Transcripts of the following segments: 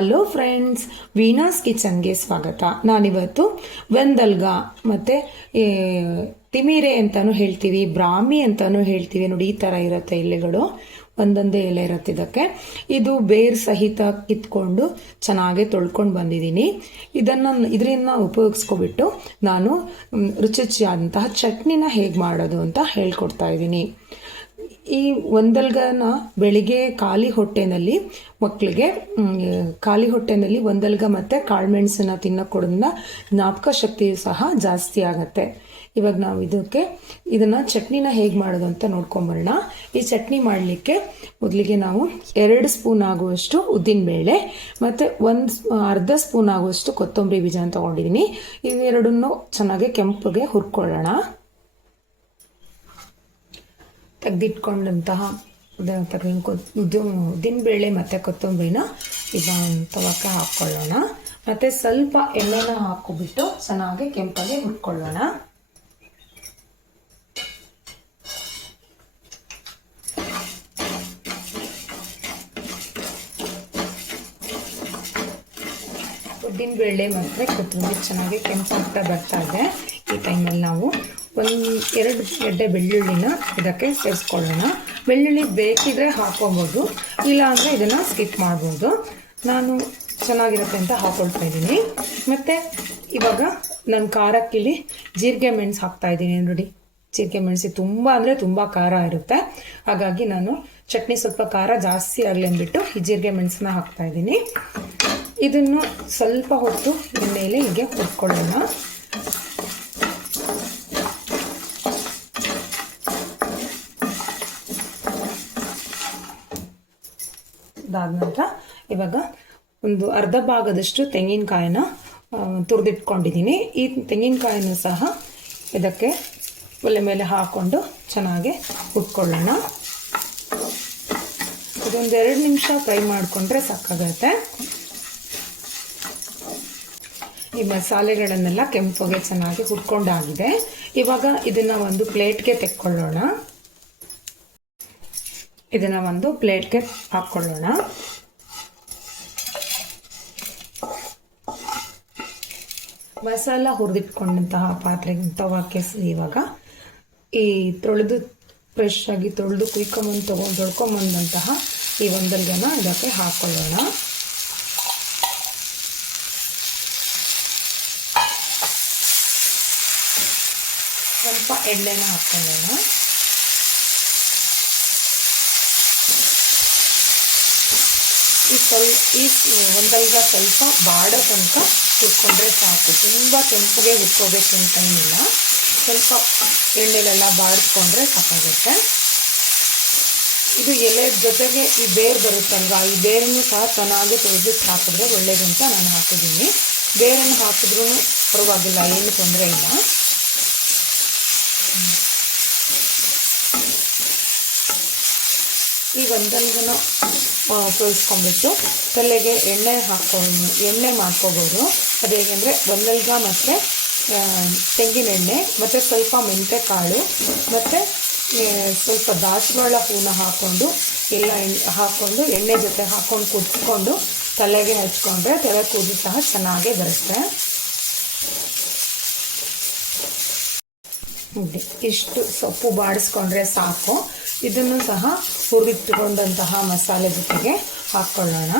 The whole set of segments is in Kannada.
ಹಲೋ ಫ್ರೆಂಡ್ಸ್, ವೀನಾಸ್ ಕಿಚನ್ಗೆ ಸ್ವಾಗತ. ನಾನಿವತ್ತು ವೆಂದಲ್ಗ ಮತ್ತು ತಿಮಿರೆ ಅಂತಲೂ ಹೇಳ್ತೀವಿ, ಬ್ರಾಹ್ಮಿ ಅಂತಲೂ ಹೇಳ್ತೀವಿ. ನೋಡಿ, ಈ ಥರ ಇರುತ್ತೆ ಎಲೆಗಳು, ಒಂದೊಂದೇ ಎಲೆ ಇರುತ್ತೆ. ಇದು ಬೇರ್ ಸಹಿತ ಕಿತ್ಕೊಂಡು ಚೆನ್ನಾಗಿ ತೊಳ್ಕೊಂಡು ಬಂದಿದ್ದೀನಿ. ಇದರಿಂದ ಉಪಯೋಗಿಸ್ಕೊಬಿಟ್ಟು ನಾನು ರುಚಿಯಾದಂತಹ ಚಟ್ನಿನ ಹೇಗೆ ಮಾಡೋದು ಅಂತ ಹೇಳ್ಕೊಡ್ತಾ ಇದ್ದೀನಿ. ಈ ಒಂದಲ್ಗನ ಬೆಳಿಗ್ಗೆ ಖಾಲಿ ಹೊಟ್ಟೆನಲ್ಲಿ ಮಕ್ಕಳಿಗೆ ಖಾಲಿ ಹೊಟ್ಟೆನಲ್ಲಿ ಒಂದಲ್ಗ ಮತ್ತು ಕಾಳುಮೆಣಸನ್ನ ತಿನ್ನೋಕೆ ಕೊಡೋದ್ರಿಂದ ಜ್ಞಾಪಕ ಶಕ್ತಿಯು ಸಹ ಜಾಸ್ತಿ ಆಗುತ್ತೆ. ಇವಾಗ ನಾವು ಇದನ್ನು ಚಟ್ನಿನ ಹೇಗೆ ಮಾಡೋದು ಅಂತ ನೋಡ್ಕೊಂಬರೋಣ. ಈ ಚಟ್ನಿ ಮಾಡಲಿಕ್ಕೆ ಮೊದಲಿಗೆ ನಾವು 2 ಸ್ಪೂನ್ ಆಗುವಷ್ಟು ಉದ್ದಿನಬೇಳೆ ಮತ್ತು ಅರ್ಧ ಸ್ಪೂನ್ ಆಗುವಷ್ಟು ಕೊತ್ತಂಬರಿ ಬೀಜ ತೊಗೊಂಡಿದ್ದೀನಿ. ಇವೆರಡನ್ನೂ ಚೆನ್ನಾಗಿ ಕೆಂಪಗೆ ಹುರ್ಕೊಳ್ಳೋಣ. ತೆಗೆದಿಟ್ಕೊಂಡಂತಹ ಉದ್ದಿನಬೇಳೆ ಮತ್ತು ಕೊತ್ತಂಬರಿನ ತವಕ್ಕೆ ಹಾಕ್ಕೊಳ್ಳೋಣ. ಮತ್ತು ಸ್ವಲ್ಪ ಎಣ್ಣೆನ ಹಾಕ್ಕೊಬಿಟ್ಟು ಚೆನ್ನಾಗಿ ಕೆಂಪಾಗಿ ಹುರ್ಕೊಳ್ಳೋಣ. ಉದ್ದಿನಬೇಳೆ ಮತ್ತು ಕೊತ್ತಂಬರಿ ಚೆನ್ನಾಗಿ ಕೆಂಪಾಗ್ತಾ ಬರ್ತಾ ಇದೆ. ಈ ಟೈಮಲ್ಲಿ ನಾವು 2 ಗೆಡ್ಡೆ ಬೆಳ್ಳುಳ್ಳಿನ ಇದಕ್ಕೆ ಸೇರಿಸ್ಕೊಳ್ಳೋಣ. ಬೆಳ್ಳುಳ್ಳಿ ಬೇಕಿದ್ರೆ ಹಾಕ್ಕೊಬೋದು, ಇಲ್ಲ ಅಂದರೆ ಇದನ್ನು ಸ್ಕಿಪ್ ಮಾಡ್ಬೋದು. ನಾನು ಚೆನ್ನಾಗಿರುತ್ತೆ ಅಂತ ಹಾಕ್ಕೊಳ್ತಾ ಇದ್ದೀನಿ. ಮತ್ತು ಇವಾಗ ನಾನು ಖಾರಕ್ಕಿಲ್ಲಿ ಜೀರಿಗೆ ಮೆಣಸು ಹಾಕ್ತಾಯಿದ್ದೀನಿ. ನೋಡಿ, ಜೀರಿಗೆ ಮೆಣಸು ತುಂಬ ಅಂದರೆ ತುಂಬ ಖಾರ ಇರುತ್ತೆ. ಹಾಗಾಗಿ ನಾನು ಚಟ್ನಿ ಸ್ವಲ್ಪ ಖಾರ ಜಾಸ್ತಿ ಆಗಲಿ ಅಂದ್ಬಿಟ್ಟು ಈ ಜೀರಿಗೆ ಮೆಣಸನ್ನ ಹಾಕ್ತಾಯಿದ್ದೀನಿ. ಇದನ್ನು ಸ್ವಲ್ಪ ಹೊತ್ತು ಎಣ್ಣೆಯಲ್ಲಿ ಹೀಗೆ ಹುರ್ಕೊಳ್ಳೋಣ. ಅದಾದ ನಂತರ ಇವಾಗ ಒಂದು ಅರ್ಧ ಭಾಗದಷ್ಟು ತೆಂಗಿನಕಾಯಿನ ತುರಿದಿಟ್ಕೊಂಡಿದ್ದೀನಿ. ಈ ತೆಂಗಿನಕಾಯಿನೂ ಸಹ ಇದಕ್ಕೆ ಒಲೆ ಮೇಲೆ ಹಾಕ್ಕೊಂಡು ಚೆನ್ನಾಗಿ ಹುರ್ಕೊಳ್ಳೋಣ. ಇದೊಂದು 2 ನಿಮಿಷ ಫ್ರೈ ಮಾಡಿಕೊಂಡ್ರೆ ಸಾಕಾಗತ್ತೆ. ಈ ಮಸಾಲೆಗಳನ್ನೆಲ್ಲ ಕೆಂಪಗೆ ಚೆನ್ನಾಗಿ ಹುರ್ಕೊಂಡಾಗಿದೆ. ಇವಾಗ ಇದನ್ನು ಒಂದು ಪ್ಲೇಟ್ಗೆ ತೆಕ್ಕೊಳ್ಳೋಣ. ಇದನ್ನು ಒಂದು ಪ್ಲೇಟ್ಗೆ ಹಾಕ್ಕೊಳ್ಳೋಣ. ಮಸಾಲ ಹುರಿದಿಟ್ಕೊಂಡಂತಹ ಪಾತ್ರೆಗೆ ತವಕ್ಕೆ ಇವಾಗ ಈ ಫ್ರೆಶ್ ಆಗಿ ತೊಳೆದು ತೊಳ್ಕೊಂಬಂದಂತಹ ಈ ಒಂದಲ್ಗನ ಇದಕ್ಕೆ ಹಾಕ್ಕೊಳ್ಳೋಣ. ಸ್ವಲ್ಪ ಎಣ್ಣೆನ ಹಾಕ್ಕೊಳ್ಳೋಣ. ಈ ಒಂದಲ್ಗ ಸ್ವಲ್ಪ ಬಾಡೋ ತನಕ ಹುರ್ಕೊಂಡ್ರೆ ಸಾಕು. ತುಂಬ ಕೆಂಪಗೆ ಹುರ್ಕೋಬೇಕು ಅಂತ ಏನಿಲ್ಲ, ಸ್ವಲ್ಪ ಎಣ್ಣೆಲೆಲ್ಲ ಬಾಡಿಸ್ಕೊಂಡ್ರೆ ಸಾಕಾಗುತ್ತೆ. ಇದು ಎಲೆ ಜೊತೆಗೆ ಈ ಬೇರು ಬರುತ್ತಲ್ವ, ಈ ಬೇರನ್ನು ಸಹ ಚೆನ್ನಾಗಿ ತೊಳೆದಿಟ್ಟು ಹಾಕಿದ್ರೆ ಒಳ್ಳೇದು ಅಂತ ನಾನು ಹಾಕಿದ್ದೀನಿ. ಬೇರನ್ನು ಹಾಕಿದ್ರೂ ಪರವಾಗಿಲ್ಲ, ಏನು ತೊಂದರೆ ಇಲ್ಲ. ಈ ಒಂದಲ್ಗನ ತೋರಿಸ್ಕೊಂಡ್ಬಿಟ್ಟು ತಲೆಗೆ ಎಣ್ಣೆ ಮಾಡ್ಕೋಬೋದು. ಅದು ಹೇಗೆಂದರೆ ಒಂದಲ್ಗ ಮತ್ತು ತೆಂಗಿನೆಣ್ಣೆ ಮತ್ತು ಸ್ವಲ್ಪ ಮೆಂತ್ಯಕಾಳು ಮತ್ತು ಸ್ವಲ್ಪ ದಾಸವಾಳ ಹೂವನ್ನ ಹಾಕ್ಕೊಂಡು ಹಾಕ್ಕೊಂಡು ಎಣ್ಣೆ ಜೊತೆ ಹಾಕ್ಕೊಂಡು ಕುದಿಸ್ಕೊಂಡು ತಲೆಗೆ ಹಚ್ಕೊಂಡ್ರೆ ತಲೆ ಕೂದಲು ಸಹ ಚೆನ್ನಾಗೇ ಬರುತ್ತೆ. ಇಷ್ಟು ಸೊಪ್ಪು ಬಾಡಿಸ್ಕೊಂಡ್ರೆ ಸಾಕು. ಇದನ್ನು ಸಹ ಹುರಿದಿಟ್ಟುಕೊಂಡಂತಹ ಮಸಾಲೆ ಜೊತೆಗೆ ಹಾಕ್ಕೊಳ್ಳೋಣ.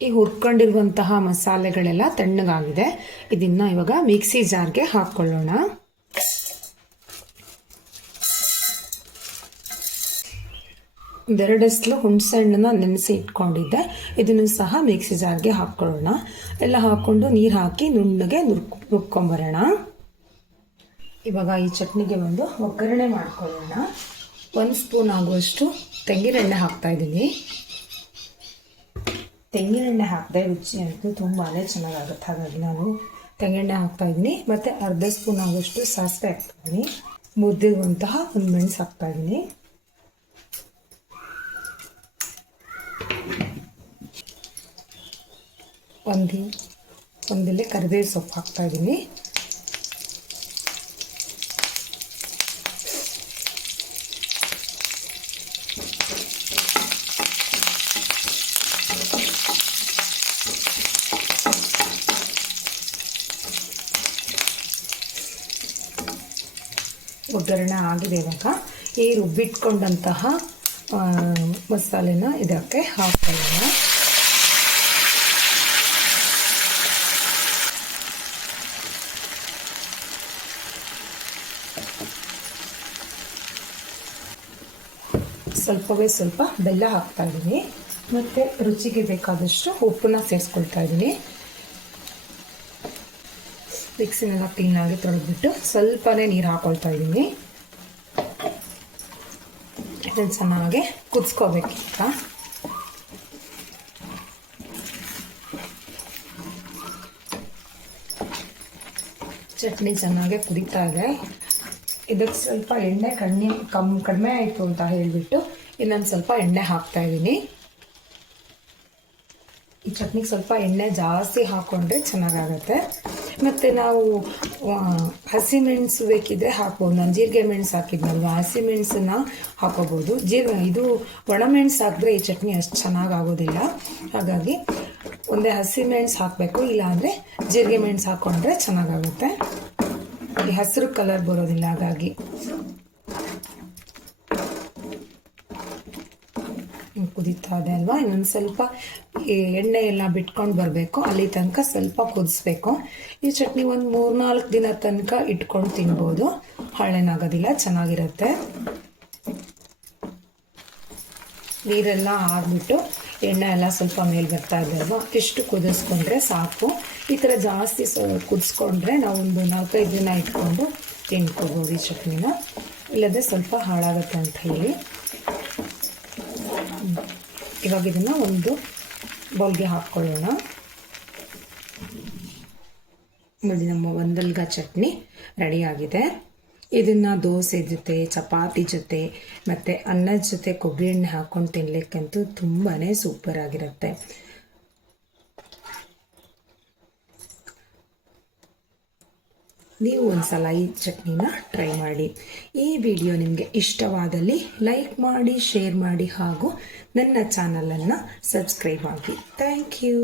ಈ ಹುರ್ಕೊಂಡಿರುವಂತಹ ಮಸಾಲೆಗಳೆಲ್ಲ ತಣ್ಣಗಾಗಿದೆ. ಇದನ್ನು ಇವಾಗ ಮಿಕ್ಸಿ ಜಾರ್ಗೆ ಹಾಕ್ಕೊಳ್ಳೋಣ. ಒಂದೆರಡಷ್ಟು ಹುಣಸೆ ಹಣ್ಣನ್ನ ನೆನೆಸಿ ಇಟ್ಕೊಂಡಿದ್ದೆ. ಇದನ್ನು ಸಹ ಮಿಕ್ಸಿ ಜಾರ್ಗೆ ಹಾಕ್ಕೊಳ್ಳೋಣ. ಎಲ್ಲ ಹಾಕ್ಕೊಂಡು ನೀರು ಹಾಕಿ ನುಣ್ಣಗೆ ರುಬ್ಕೊಂಬರೋಣ. ಇವಾಗ ಈ ಚಟ್ನಿಗೆ ಒಂದು ಒಗ್ಗರಣೆ ಮಾಡ್ಕೊಳ್ಳೋಣ. 1 ಸ್ಪೂನ್ ಆಗುವಷ್ಟು ತೆಂಗಿನೆಣ್ಣೆ ಹಾಕ್ತಾಯಿದ್ದೀನಿ. ತೆಂಗಿನೆಣ್ಣೆ ಹಾಕಿದ್ರೆ ರುಚಿ ಅಂತೂ ತುಂಬಾ ಚೆನ್ನಾಗಾಗುತ್ತೆ. ಹಾಗಾಗಿ ನಾನು ತೆಂಗಿನೆಣ್ಣೆ ಹಾಕ್ತಾಯಿದ್ದೀನಿ. ಮತ್ತು ಅರ್ಧ ಸ್ಪೂನ್ ಆಗುವಷ್ಟು ಸಾಸಿವೆ ಹಾಕ್ತಾಯಿದ್ದೀನಿ. ಮುರಿದಿರುವಂತಹ ಒಂದು ಮೆಣಸು ಹಾಕ್ತಾಯಿದ್ದೀನಿ. ಒಂದೆಲೆ ಕರಿಬೇವು ಸೊಪ್ಪು ಹಾಕ್ತಾಯಿದ್ದೀನಿ. ಒಗ್ಗರಣೆ ಆಗಿದೆ. ಇವಾಗ ಈ ರುಬ್ಬಿಟ್ಕೊಂಡಂತಹ ಮಸಾಲೆನ ಇದಕ್ಕೆ ಹಾಕೊಳ್ಳೋಣ. ಸ್ವಲ್ಪ ಬೆಲ್ಲ ಹಾಕ್ತಾ ಇದ್ದೀನಿ, ಮತ್ತು ರುಚಿಗೆ ಬೇಕಾದಷ್ಟು ಉಪ್ಪನ್ನ ಸೇರಿಸ್ಕೊಳ್ತಾ ಇದ್ದೀನಿ. ಮಿಕ್ಸಿನೆಲ್ಲ ಕ್ಲೀನಾಗಿ ತೊಳೆದ್ಬಿಟ್ಟು ಸ್ವಲ್ಪನೇ ನೀರು ಹಾಕೊಳ್ತಾ ಇದ್ದೀನಿ. ಇದನ್ನು ಚೆನ್ನಾಗಿ ಕುದಿಸ್ಕೋಬೇಕೀಗ. ಚಟ್ನಿ ಚೆನ್ನಾಗಿ ಕುದೀತಾ ಇದೆ. ಇದಕ್ಕೆ ಸ್ವಲ್ಪ ಎಣ್ಣೆ ಕಡಿಮೆ ಆಯಿತು ಅಂತ ಹೇಳಿಬಿಟ್ಟು ಇನ್ನೊಂದು ಸ್ವಲ್ಪ ಎಣ್ಣೆ ಹಾಕ್ತಾ ಇದ್ದೀನಿ. ಈ ಚಟ್ನಿಗೆ ಸ್ವಲ್ಪ ಎಣ್ಣೆ ಜಾಸ್ತಿ ಹಾಕ್ಕೊಂಡ್ರೆ ಚೆನ್ನಾಗಾಗತ್ತೆ. ಮತ್ತು ನಾವು ಹಸಿಮೆಣಸು ಬೇಕಿದ್ರೆ ಹಾಕ್ಬೋದು. ನಾನು ಜೀರಿಗೆ ಮೆಣಸು ಹಾಕಿದ್ನಲ್ವ, ಹಸಿಮೆಣಸನ್ನು ಹಾಕೋಬೋದು. ಇದು ಒಣಮೆಣಸು ಹಾಕಿದ್ರೆ ಈ ಚಟ್ನಿ ಅಷ್ಟು ಚೆನ್ನಾಗಾಗೋದಿಲ್ಲ. ಹಾಗಾಗಿ ಒಂದೇ ಹಸಿಮೆಣಸು ಹಾಕಬೇಕು, ಇಲ್ಲಾಂದರೆ ಜೀರಿಗೆ ಮೆಣಸು ಹಾಕ್ಕೊಂಡ್ರೆ ಚೆನ್ನಾಗಾಗುತ್ತೆ. ಈ ಹಸಿರು ಕಲರ್ ಬರೋದಿಲ್ಲ. ಹಾಗಾಗಿ ಕುದೀತಾ ಇದೆ ಅಲ್ವಾ, ಇನ್ನೊಂದು ಸ್ವಲ್ಪ ಎಣ್ಣೆ ಎಲ್ಲ ಬಿಟ್ಕೊಂಡು ಬರಬೇಕು, ಅಲ್ಲಿ ತನಕ ಸ್ವಲ್ಪ ಕುದಿಸ್ಬೇಕು. ಈ ಚಟ್ನಿ ಒಂದು 3-4 ದಿನ ತನಕ ಇಟ್ಕೊಂಡು ತಿನ್ಬೋದು, ಹಳೇನಾಗೋದಿಲ್ಲ, ಚೆನ್ನಾಗಿರುತ್ತೆ. ನೀರೆಲ್ಲ ಆರಿಬಿಟ್ಟು ಎಣ್ಣೆ ಎಲ್ಲ ಸ್ವಲ್ಪ ಮೇಲೆ ಬರ್ತಾ ಇದೆ ಅಲ್ವಾ, ಇಷ್ಟು ಕುದಿಸ್ಕೊಂಡ್ರೆ ಸಾಕು. ಈ ಥರ ಜಾಸ್ತಿ ಕುದಿಸ್ಕೊಂಡ್ರೆ ನಾವು ಒಂದು 4-5 ದಿನ ಇಟ್ಕೊಂಡು ತಿನ್ಕೋಬೋದು ಈ ಚಟ್ನಿನ, ಇಲ್ಲದೆ ಸ್ವಲ್ಪ ಹಾಳಾಗುತ್ತೆ ಅಂತ ಹೇಳಿ. ಇವಾಗ ಇದನ್ನು ಒಂದು ಬೌಲ್ಗೆ ಹಾಕ್ಕೊಳ್ಳೋಣ. ನೋಡಿ, ನಮ್ಮ ವಂದಲ್ಗ ಚಟ್ನಿ ರೆಡಿಯಾಗಿದೆ. ಇದನ್ನು ದೋಸೆ ಜೊತೆ, ಚಪಾತಿ ಜೊತೆ ಮತ್ತು ಅನ್ನದ ಜೊತೆ ಕೊಬ್ಬರಿ ಎಣ್ಣೆ ಹಾಕ್ಕೊಂಡು ತಿನ್ನಲಿಕ್ಕಂತೂ ತುಂಬಾ ಸೂಪರ್ ಆಗಿರುತ್ತೆ. ನೀವು ಒಂದ್ಸಲ ಈ ಚಟ್ನಿನ ಟ್ರೈ ಮಾಡಿ. ಈ ವಿಡಿಯೋ ನಿಮಗೆ ಇಷ್ಟವಾದಲ್ಲಿ ಲೈಕ್ ಮಾಡಿ, ಶೇರ್ ಮಾಡಿ ಹಾಗೂ ನನ್ನ ಚಾನಲನ್ನು ಸಬ್ಸ್ಕ್ರೈಬ್ ಆಗಿ. Thank you.